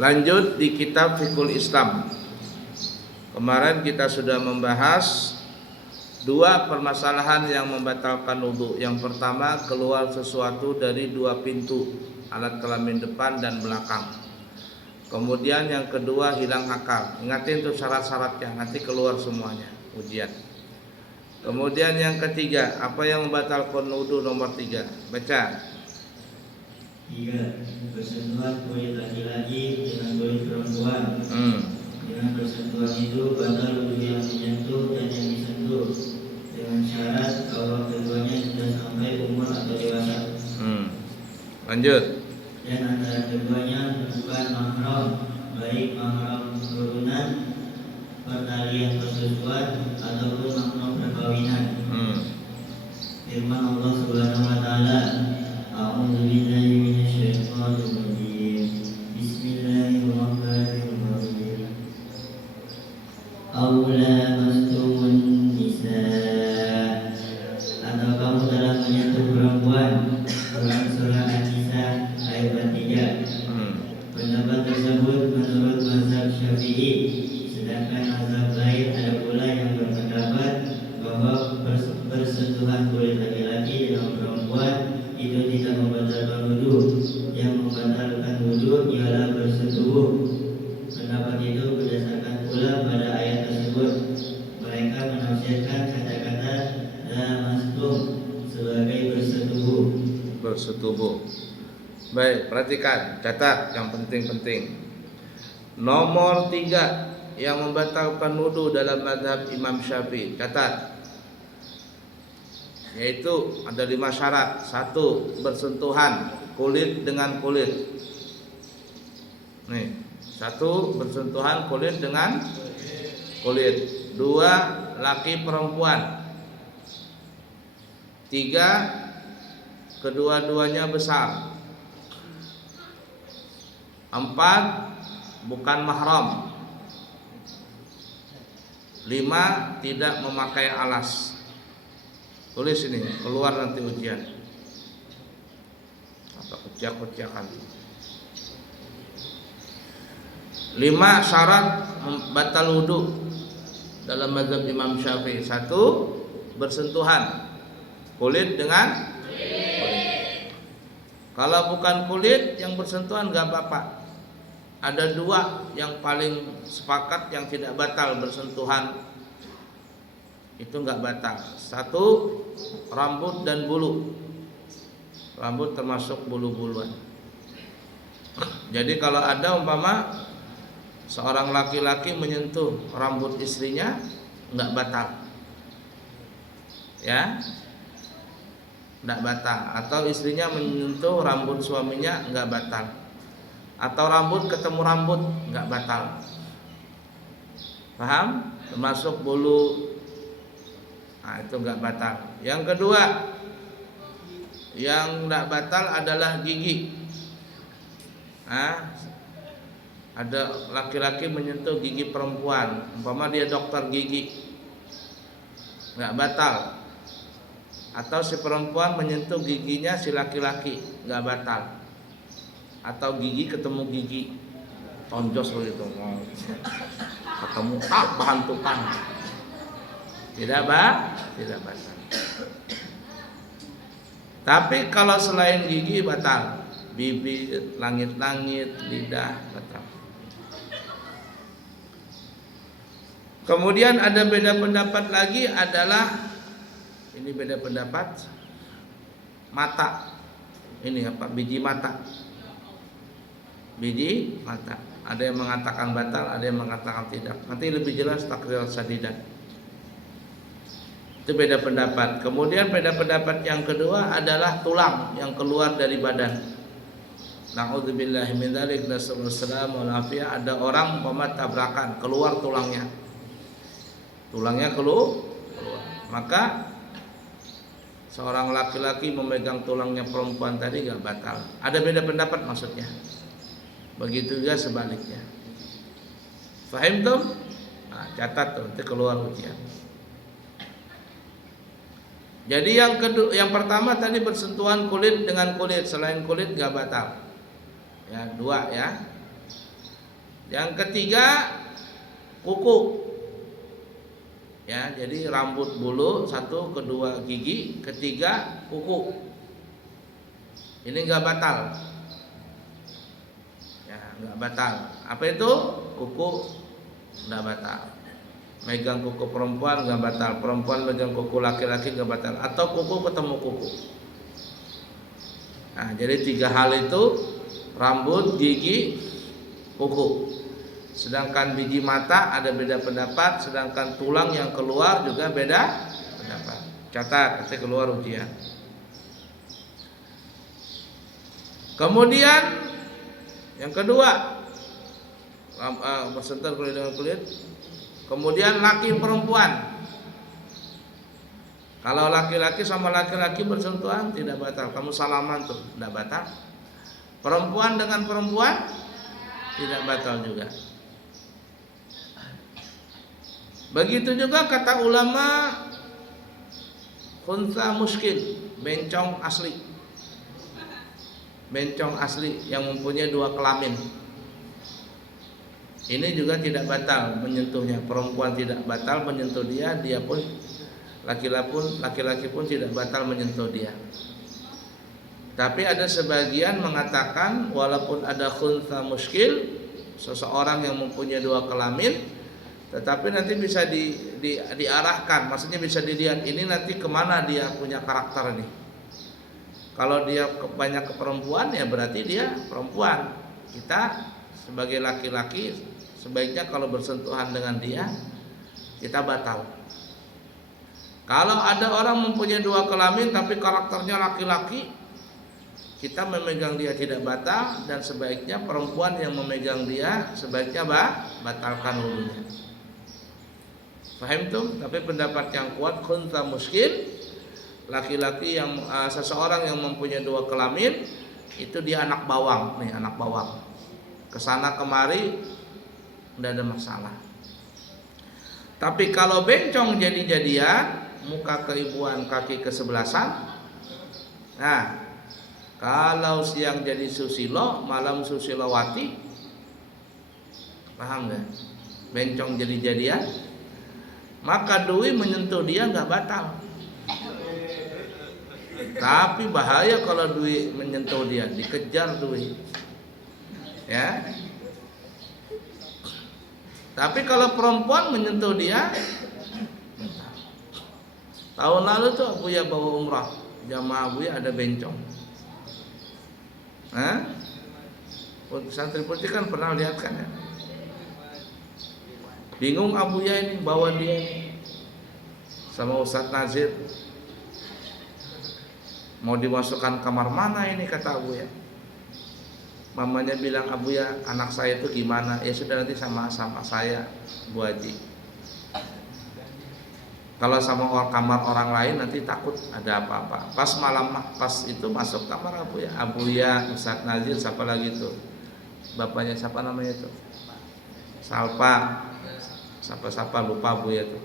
Lanjut di kitab Fiqhul Islam. Kemarin kita sudah membahas dua permasalahan yang membatalkan wudu. Yang pertama, keluar sesuatu dari dua pintu, alat kelamin depan dan belakang. Kemudian yang kedua, hilang akal. Ingatin tuh syarat-syaratnya, nanti keluar semuanya ujian. Kemudian yang ketiga, apa yang membatalkan wudu nomor 3? Baca. 3. Bersentuhan kulit laki-laki dengan kulit perempuan. Dengan bersentuhan itu batal wudu yang menyentuh dan yang disentuh, dengan syarat kalau keduanya sudah sampai umur atau dewasa. Lanjut. Dan antara keduanya bukan mahram, baik mahram keturunan, pertalian persetubuhan ataupun mahram perkawinan. Firman Allah Subhanahu wa taala, A'udzubillahi minasyaitonir rajim. Bismillahirrahmanirrahim. Aw lamastumun nisa, atau kamu telah menyentuh perempuan. Quran surah An-Nisa ayat 3. Pendapat tersebut menurut mazhab Syafi'i, sedangkan mazhab lain ada pula yang berpendapat bahwa bersentuhan kulit laki-laki dengan perempuan itu tidak membatalkan wudu. Yang membatalkan wudu ialah bersetubuh. Pendapat itu berdasarkan pula pada ayat tersebut. Mereka menafsirkan kata-kata lamastum sebagai bersetubuh. Baik, perhatikan, catat yang penting-penting. Nomor 3 yang membatalkan wudu dalam mazhab Imam Syafi'i, catat. Yaitu ada 5 syarat. 1. Bersentuhan kulit dengan kulit. Nih, 1. Bersentuhan kulit dengan kulit. 2. Laki perempuan. 3. Kedua-duanya besar. 4. Bukan mahram. 5. Tidak memakai alas. Tulis ini, keluar nanti ujian. Apa keciak-keciakan. 5 syarat batal wudu dalam mazhab Imam Syafi'i. 1. Bersentuhan kulit dengan kulit. Kalau bukan kulit yang bersentuhan gak apa-apa. Ada 2 yang paling sepakat yang tidak batal bersentuhan, itu gak batal. 1. Rambut dan bulu. Rambut termasuk bulu-buluan. Jadi kalau ada umpama seorang laki-laki menyentuh rambut istrinya, gak batal, ya, gak batal. Atau istrinya menyentuh rambut suaminya, gak batal. Atau rambut ketemu rambut, nggak batal. Paham? Termasuk bulu, nah itu nggak batal. Yang kedua, yang nggak batal adalah gigi. Nah, ada laki-laki menyentuh gigi perempuan, umpama dia dokter gigi, nggak batal. Atau si perempuan menyentuh giginya si laki-laki, nggak batal. Atau gigi ketemu gigi, tonjos begitu, ketemu bahan tukang, tidak batal. Tapi kalau selain gigi batal, bibir, langit-langit, lidah batal. Kemudian ada beda pendapat lagi adalah, ini beda pendapat, mata. Ini apa? Biji mata. Biji mata. Ada yang mengatakan batal, ada yang mengatakan tidak. Nanti lebih jelas takrir sadidan. Itu beda pendapat. Kemudian beda pendapat yang kedua adalah tulang yang keluar dari badan. Na'udzubillahi min dzalik, nasallallahu alaihi. Ada orang umpama tabrakan, keluar tulangnya. Tulangnya keluar. Maka seorang laki-laki memegang tulangnya perempuan tadi gak batal. Ada beda pendapat maksudnya. Begitu juga sebaliknya. Fahim tuh? Nah, catat tuh, nanti keluar ujian. Jadi yang pertama tadi bersentuhan kulit dengan kulit, selain kulit gak batal. Ya, 2 ya. Yang ketiga kuku. Ya, jadi rambut bulu satu, kedua gigi, ketiga kuku. Ini enggak batal. Ya, enggak batal. Apa itu? Kuku enggak batal. Megang kuku perempuan enggak batal. Perempuan megang kuku laki-laki enggak batal. Atau kuku ketemu kuku. Nah, jadi 3 hal itu, rambut, gigi, kuku. Sedangkan biji mata ada beda pendapat, sedangkan tulang yang keluar juga beda pendapat. Catat, nanti keluar ujian. Kemudian yang kedua, bersentuhan kulit dengan kulit. Kemudian laki perempuan. Kalau laki-laki sama laki-laki bersentuhan tidak batal. Kamu salaman tuh tidak batal. Perempuan dengan perempuan tidak batal juga. Begitu juga kata ulama, khunsa muskil, bencong asli. Bencong asli yang mempunyai 2 kelamin. Ini juga tidak batal menyentuhnya. Perempuan tidak batal menyentuh dia, dia pun laki-laki pun tidak batal menyentuh dia. Tapi ada sebagian mengatakan walaupun ada khunsa muskil, seseorang yang mempunyai 2 kelamin, tetapi nanti bisa diarahkan, maksudnya bisa dilihat ini nanti kemana dia punya karakter ini. Kalau dia banyak ke perempuan ya berarti dia perempuan. Kita sebagai laki-laki sebaiknya kalau bersentuhan dengan dia kita batal. Kalau ada orang mempunyai 2 kelamin tapi karakternya laki-laki, kita memegang dia tidak batal, dan sebaiknya perempuan yang memegang dia sebaiknya batalkan wudunya. Paham tuh? Tapi pendapat yang kuat khunsa muskil, laki-laki yang seseorang yang mempunyai 2 kelamin itu dia anak bawang, nih anak bawang. Kesana kemari tidak ada masalah. Tapi kalau bencong jadi-jadian, muka keibuan, kaki kesebelasan. Nah, kalau siang jadi susilo, malam susilowati, paham nggak? Bencong jadi-jadian, maka doi menyentuh dia nggak batal. Tapi bahaya kalau doi menyentuh dia, dikejar doi. Ya. Tapi kalau perempuan menyentuh dia, tahun lalu tuh Abuya bawa umrah, jamaah Abuya ada bencong. Hah? Santri putih kan pernah lihat kan ya? Bingung Abuya ini bawa dia ini sama Ustadz Nazir. Mau dimasukkan kamar mana ini kata Abuya. Mamanya bilang Abuya anak saya itu gimana? Ya sudah nanti sama saya Bu Haji. Kalau sama kamar orang lain nanti takut ada apa-apa. Pas malam pas itu masuk kamar Abuya, Ustadz Nazir, siapa lagi tuh? Bapaknya siapa namanya itu? Salpa. Siapa lupa Abuya tuh.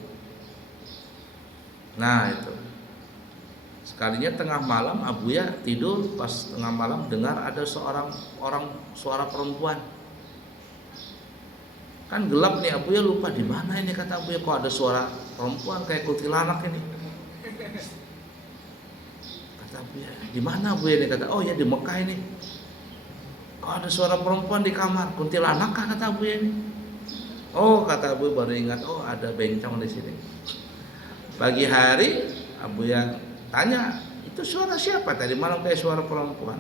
Nah itu. Sekalinya tengah malam Abuya tidur, pas tengah malam dengar ada suara perempuan. Kan gelap nih, Abuya lupa di mana ini kata Abuya, kok ada suara perempuan kayak kuntilanak ini. Kata Abuya, di mana Abuya ini kata, oh ya di Mekah ini. Kok ada suara perempuan di kamar, kuntilanak kah kata Abuya ini. Oh kata Abuya baru ingat, oh ada bencong di sini. Pagi hari Abuya tanya, itu suara siapa tadi malam kayak suara perempuan?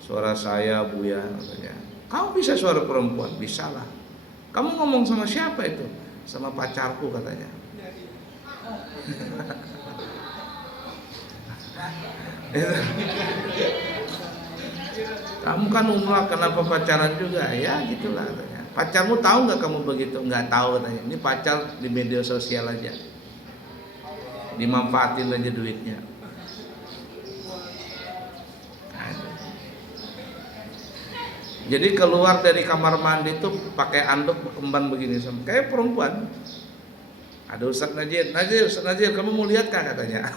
Suara saya Abuya katanya. Kamu bisa suara perempuan? Bisa lah. Kamu ngomong sama siapa itu? Sama pacarku katanya. Kamu kan umrah kenapa pacaran juga? Ya gitulah katanya. Pacarmu tahu nggak kamu begitu? Nggak tahu katanya. Ini pacar di media sosial aja. Dimanfaatin aja duitnya. Jadi keluar dari kamar mandi itu pakai anduk kemban begini, kayak perempuan. Ada Ustadz Nazir, Ustadz Nazir, kamu mau lihat kan katanya.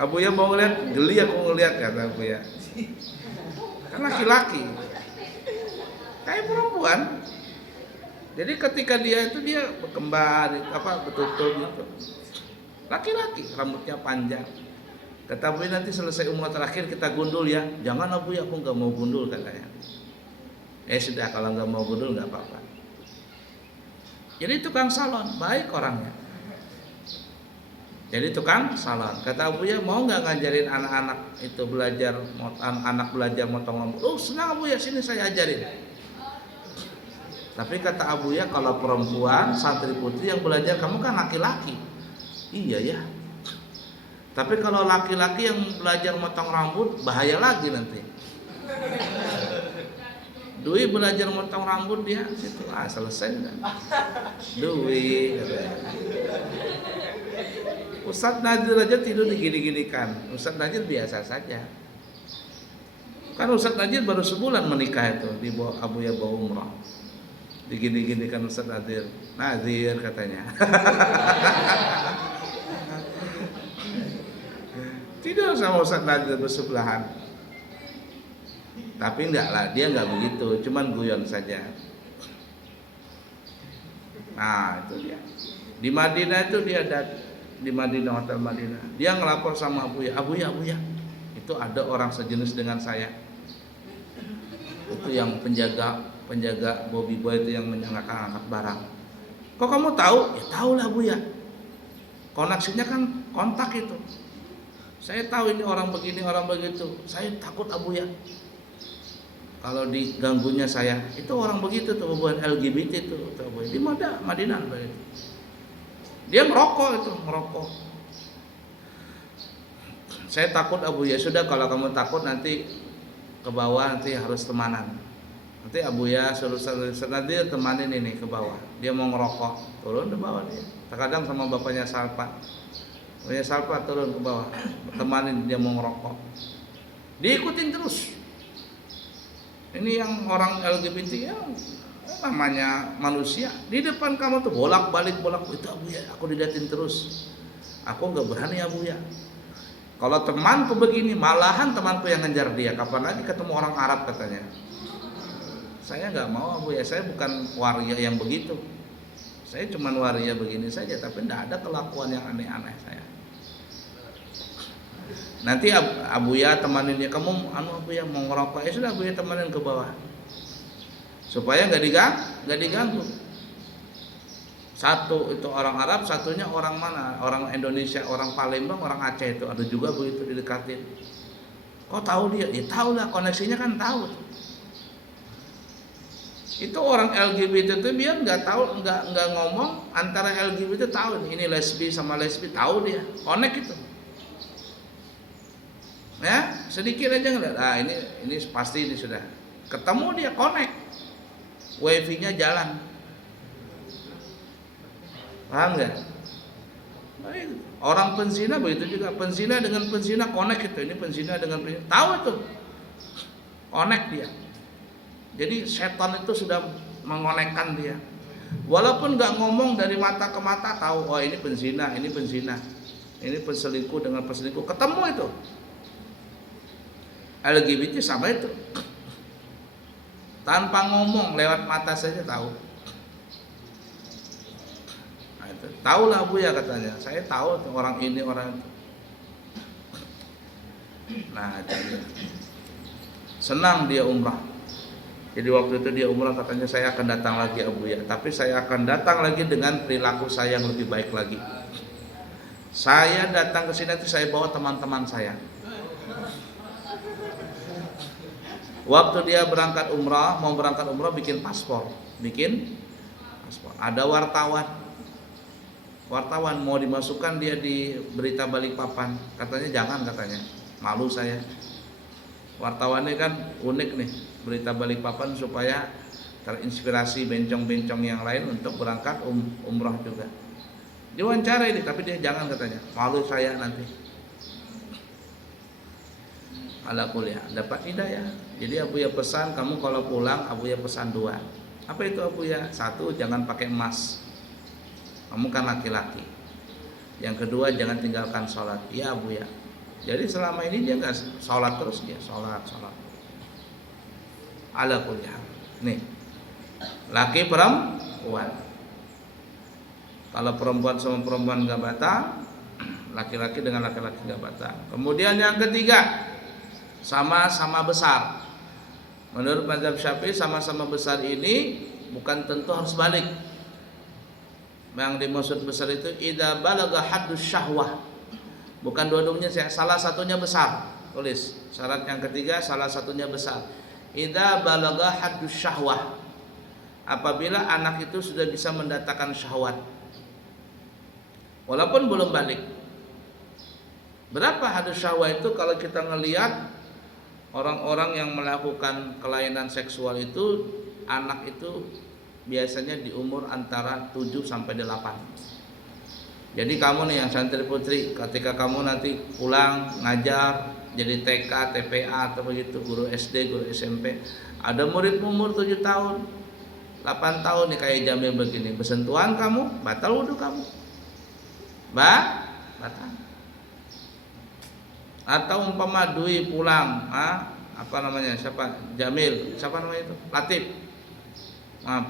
Abu ya mau ngeliat, geli aku ngeliat kata Abu ya. Kan laki-laki, kayak perempuan. Jadi ketika dia itu dia berkembar, betul gitu. Laki-laki, rambutnya panjang. Kata Abu nanti selesai umrah terakhir kita gundul ya. Jangan Abu ya, aku nggak mau gundul katanya. Sudah kalau nggak mau gundul nggak apa-apa. Jadi tukang salon, baik orangnya. Jadi tukang salon. Kata Abu ya mau nggak ngajarin anak-anak itu belajar motong rambut? Oh senang Abu ya, sini saya ajarin. Tapi kata Abu ya kalau perempuan santri putri yang belajar kamu kan laki-laki. Iya ya. Tapi kalau laki-laki yang belajar motong rambut bahaya lagi nanti. Dwi belajar motong rambut dia situ selesai kan. Dwi katanya. Ustadz Nadir aja tidur digini-ginikan. Ustadz Nadir biasa saja. Kan Ustadz Nadir baru sebulan menikah itu di Abu ya bawa umrah. Digini-ginikan Ustadz Nadir. Nadir katanya. Tidur sama Ustadz Nadir bersebelahan. Tapi enggak lah, dia enggak begitu, cuman guyon saja. Nah itu dia. Di Madinah itu dia ada di Madinah, hotel Madinah. Dia ngelapor sama Abu ya, itu ada orang sejenis dengan saya. Itu yang penjaga Bobby Boy itu yang angkat barang. Kok kamu tahu? Ya tahu lah Bu ya. Koneksinya kan kontak itu. Saya tahu ini orang begini, orang begitu. Saya takut Abu ya. Kalau diganggunya saya, itu orang begitu tuh, hubungan LGBT itu, di Madinah begitu. Dia merokok. Saya takut Abu ya, sudah kalau kamu takut nanti ke bawah nanti harus temanan. Nanti Abu ya suruh Nadir temanin ini ke bawah. Dia mau ngerokok, turun ke bawah dia. Terkadang sama bapaknya Salpa. Bapaknya Salpa turun ke bawah, temanin dia mau ngerokok. Diikutin terus. Ini yang orang LGBT ya namanya manusia. Di depan kamu tuh bolak-balik itu Abu ya, aku diliatin terus. Aku nggak berani Abu ya. Kalau temanku begini, malahan temanku yang ngejar dia. Kapan lagi ketemu orang Arab katanya. Saya nggak mau Abu ya, saya bukan waria yang begitu. Saya cuma waria begini saja, tapi tidak ada kelakuan yang aneh-aneh saya. Nanti Abu ya temanin dia, kamu Abu ya mau ngerokok, sudah Abu ya temanin ke bawah. Supaya nggak diganggu. Satu itu orang Arab, satunya orang mana? Orang Indonesia, orang Palembang, orang Aceh itu ada juga begitu didekatin. Kok tahu dia? Ya tahu lah, koneksinya kan tahu. Itu orang LGBT itu biar nggak tahu, nggak ngomong antara LGBT tahu ini lesbi sama lesbi tahu dia, connect itu. Ya sedikit aja ngeliat, ini pasti ini sudah ketemu dia connect, wifi-nya jalan, paham nggak? Orang penzina begitu juga, penzina dengan penzina connect itu, ini penzina dengan penzina tahu itu, connect dia. Jadi setan itu sudah mengonekkan dia, walaupun nggak ngomong dari mata ke mata tahu, oh ini penzina, ini penselingkuh dengan penselingkuh, ketemu itu. LGBT sama itu, tanpa ngomong lewat mata saja tahu. Nah, itu tahulah Bu ya katanya, saya tahu orang ini orang itu. Nah jadi senang dia umrah. Jadi waktu itu dia umrah katanya saya akan datang lagi Abu ya, tapi saya akan datang lagi dengan perilaku saya yang lebih baik lagi. Saya datang ke sini nanti saya bawa teman-teman saya. Waktu dia mau berangkat umrah bikin paspor. Ada wartawan mau dimasukkan dia di berita Balikpapan. Katanya jangan katanya, malu saya. Wartawannya kan unik nih, berita Balikpapan supaya terinspirasi bencong-bencong yang lain untuk berangkat umrah juga. Diwawancara ini, tapi dia jangan katanya, malu saya nanti. Ala kuliah dapat hidayah. Jadi Abu ya pesan kamu kalau pulang, Abu ya pesan 2. Apa itu Abu ya? 1, jangan pakai emas, kamu kan laki-laki. Yang kedua, jangan tinggalkan sholat. Ya Abu ya. Jadi selama ini dia nggak sholat terus, dia sholat. Ala kulli hal. Nih, laki perempuan. Kalau perempuan sama perempuan nggak batal, laki-laki dengan laki-laki nggak batal. Kemudian yang ketiga, sama-sama besar. Menurut mazhab Syafi'i sama-sama besar ini bukan tentu harus balik. Yang dimaksud besar itu idza balagha haddus syahwah. Bukan dua-duanya, salah satunya besar. Tulis syarat yang ketiga, salah satunya besar. Idza balagha haddus syahwah. Apabila anak itu sudah bisa mendatangkan syahwat, walaupun belum balik. Berapa haddus syahwah itu? Kalau kita ngelihat orang-orang yang melakukan kelainan seksual itu, anak itu biasanya di umur antara 7 sampai 8. Jadi kamu nih yang santri putri, ketika kamu nanti pulang ngajar jadi TK, TPA atau begitu, guru SD, guru SMP, ada murid umur 7 tahun, 8 tahun nih kayak Jamil begini, bersentuhan kamu, batal wudu kamu. Batal. Atau umpama Dwi pulang, apa namanya, siapa, Jamil, siapa namanya itu, Latif,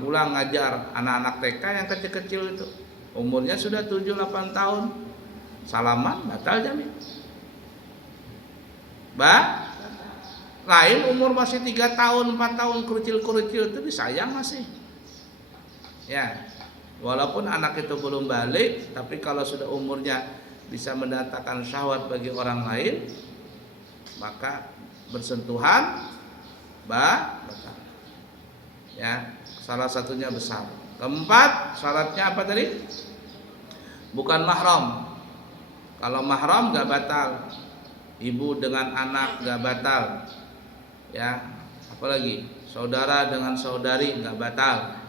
pulang ngajar anak-anak TK yang kecil-kecil itu, umurnya sudah 7-8 tahun, salaman, batal Jamil. Lain umur masih 3 tahun, 4 tahun, kerucil-kerucil itu disayang masih. Ya, walaupun anak itu belum balik, tapi kalau sudah umurnya bisa mendatangkan syahwat bagi orang lain, maka bersentuhan batal. Ya, salah satunya besar. Keempat, syaratnya apa tadi? Bukan mahram. Kalau mahram nggak batal. Ibu dengan anak nggak batal. Ya, apalagi saudara dengan saudari nggak batal.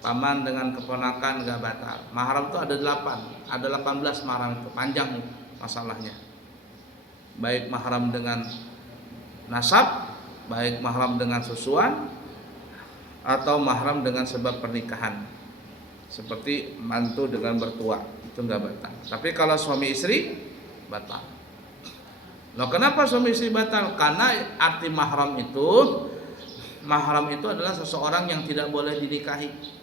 Paman dengan keponakan nggak batal. Mahram itu ada 8, ada 18 mahram itu, panjang masalahnya. Baik mahram dengan nasab, baik mahram dengan susuan, atau mahram dengan sebab pernikahan, seperti mantu dengan bertua, itu nggak batal. Tapi kalau suami istri batal. Loh, kenapa suami istri batal? Karena arti mahram itu adalah seseorang yang tidak boleh dinikahi.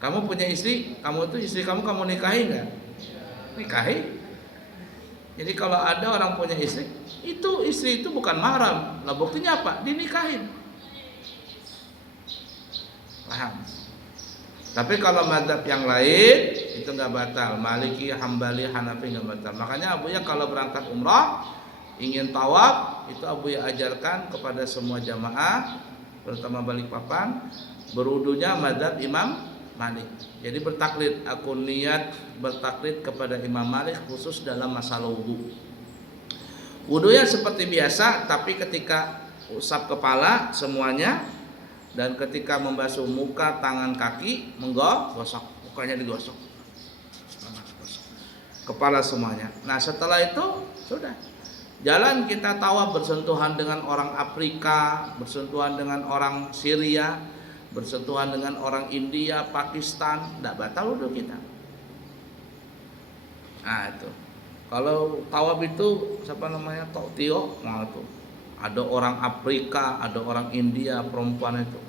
Kamu punya istri, kamu itu istri kamu nikahi nggak? Nikahi. Jadi kalau ada orang punya istri itu bukan mahram. Lah buktinya apa? Dinikahin. Paham? Tapi kalau mazhab yang lain itu nggak batal. Maliki, Hambali, Hanafi nggak batal. Makanya Abuya kalau berangkat umrah ingin tawaf, itu Abuya ajarkan kepada semua jamaah, terutama Balikpapan, berwudunya mazhab Imam Malik. Jadi bertaklid, aku niat bertaklid kepada Imam Malik khusus dalam masalah wudu. Wudunya seperti biasa, tapi ketika usap kepala semuanya, dan ketika membasuh muka, tangan, kaki, menggosok, mukanya digosok, kepala semuanya. Nah setelah itu sudah jalan kita tawaf, bersentuhan dengan orang Afrika, bersentuhan dengan orang Syria, bersentuhan dengan orang India, Pakistan, tidak batal wudu kita. Nah itu. Kalau tawaf itu siapa namanya, Tio, nah itu. Ada orang Afrika, ada orang India, perempuan itu.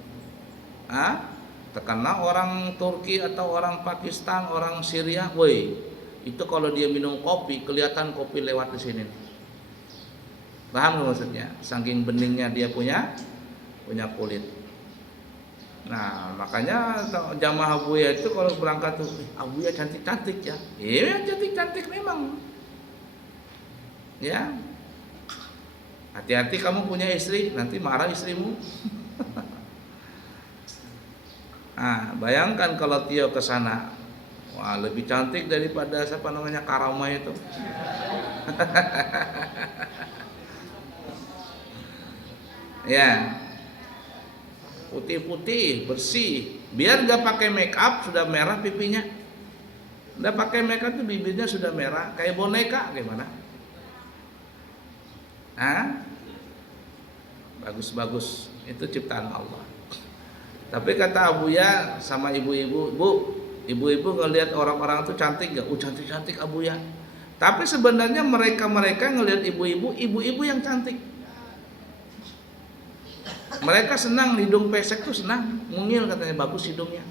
Terkena orang Turki atau orang Pakistan, orang Syria, woi, itu kalau dia minum kopi kelihatan kopi lewat di sini. Paham maksudnya? Saking beningnya dia punya kulit. Nah makanya jamaah Abuya itu kalau berangkat tuh, Abuya cantik-cantik ya. Iya cantik-cantik memang. Ya. Hati-hati kamu punya istri, nanti marah istrimu. Nah, bayangkan kalau Tio ke sana. Wah, lebih cantik daripada siapa namanya, Karama itu. Ya. Putih-putih, bersih. Biar gak pakai make up sudah merah pipinya. Udah pakai make up tuh bibirnya sudah merah, kayak boneka gimana? Bagus-bagus. Itu ciptaan Allah. Tapi kata Abuya sama ibu-ibu, ibu-ibu ngelihat orang-orang itu cantik gak? Cantik-cantik Abuya. Tapi sebenarnya mereka ngelihat ibu-ibu yang cantik. Mereka senang hidung pesek tuh senang, mungil katanya, bagus hidungnya.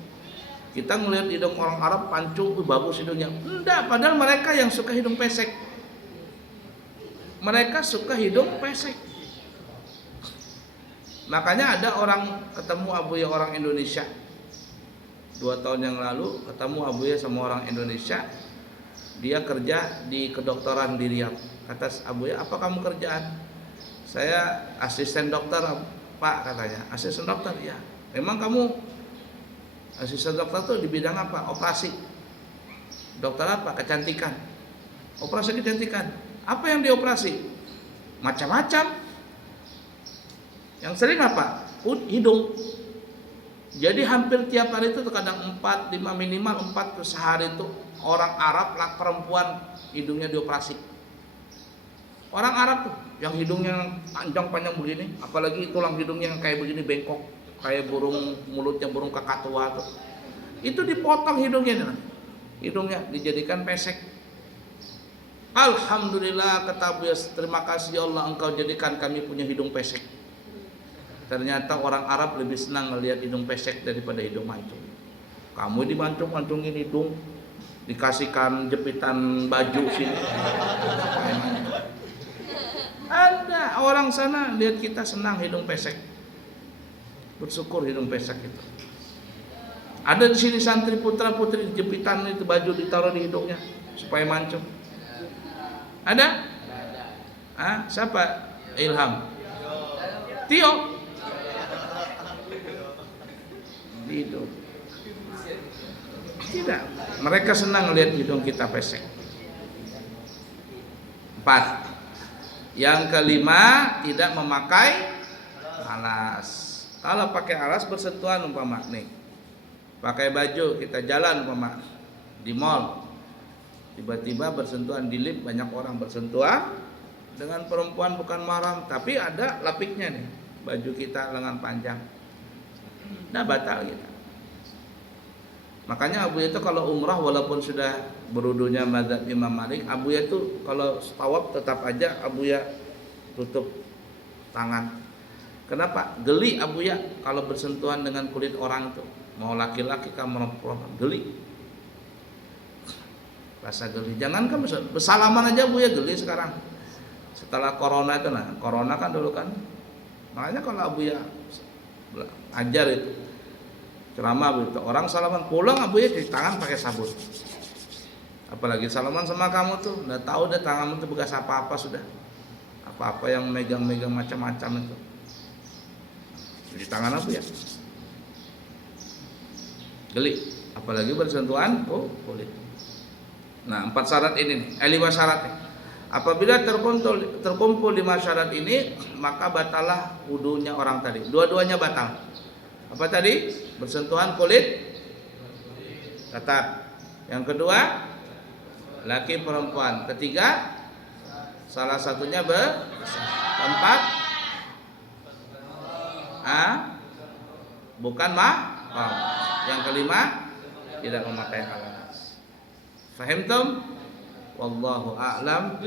Kita ngelihat hidung orang Arab pancung, bagus hidungnya. Enggak, padahal mereka yang suka hidung pesek. Mereka suka hidung pesek. Makanya ada orang ketemu Abuya orang Indonesia 2 tahun yang lalu, ketemu Abuya sama orang Indonesia. Dia kerja di kedokteran di Riyadh. Kata Abuya, apa kamu kerjaan? Saya asisten dokter, Pak, katanya. Asisten dokter, ya. Memang kamu asisten dokter tuh di bidang apa? Operasi. Dokter apa? Kecantikan. Operasi kecantikan. Apa yang dioperasi? Macam-macam. Yang sering apa? Hidung. Jadi hampir tiap hari itu kadang 4, 5, minimal 4 sehari itu orang Arab lah perempuan hidungnya dioperasi. Orang Arab tuh yang hidungnya panjang-panjang begini, apalagi tulang hidungnya yang kayak begini bengkok, kayak burung, mulutnya burung kakatua tuh. Itu dipotong hidungnya. Hidungnya dijadikan pesek. Alhamdulillah, kata Abuya, terima kasih ya Allah, engkau jadikan kami punya hidung pesek. Ternyata orang Arab lebih senang melihat hidung pesek daripada hidung mancung. Kamu dimancung-mancungin hidung, dikasihkan jepitan baju sini. Ada orang sana lihat kita senang hidung pesek, bersyukur hidung pesek itu. Ada di sini santri putra putri jepitan itu baju ditaruh di hidungnya supaya mancung. Ada? Ah, siapa? Ilham. Tio. Di hidung. Tidak. Mereka senang lihat hidung kita pesek. 4. Yang kelima, tidak memakai alas. Kalau pakai alas bersentuhan umpama nih, pakai baju kita jalan umpama di mall, tiba-tiba bersentuhan di lift, banyak orang bersentuhan dengan perempuan bukan mahram, tapi ada lapiknya nih, baju kita lengan panjang, nah batal kita. Makanya Abuya itu kalau umrah walaupun sudah berudunya mazhab Imam Malik, Abuya itu kalau tawaf tetap aja Abuya tutup tangan. Kenapa? Geli Abuya kalau bersentuhan dengan kulit orang itu, mau laki-laki kan perempuan, geli. Rasa geli. Jangan kan bersalaman aja Abuya geli sekarang. Setelah corona itu, nah corona kan dulu kan, makanya kalau Abuya ajar itu ceramah begitu, orang salaman pulang Abuya cuci tangan pakai sabun. Apalagi salaman sama kamu tuh, udah tahu deh tanganmu tuh bekas apa-apa sudah. Apa-apa yang megang-megang macam-macam itu. Cuci tangan Abuya. Geli, apalagi bersentuhan, oh boleh. Nah, 4 syarat ini nih, 5 syarat nih. Apabila terkumpul 5 syarat ini, maka batalah wudunya orang tadi. Dua-duanya batal. Apa tadi? Bersentuhan kulit tetap. Yang kedua, laki perempuan. Ketiga, salah satunya keempat, bukan mahram. Yang kelima, tidak memakai alas. Fahimtum? Wallahu a'lam.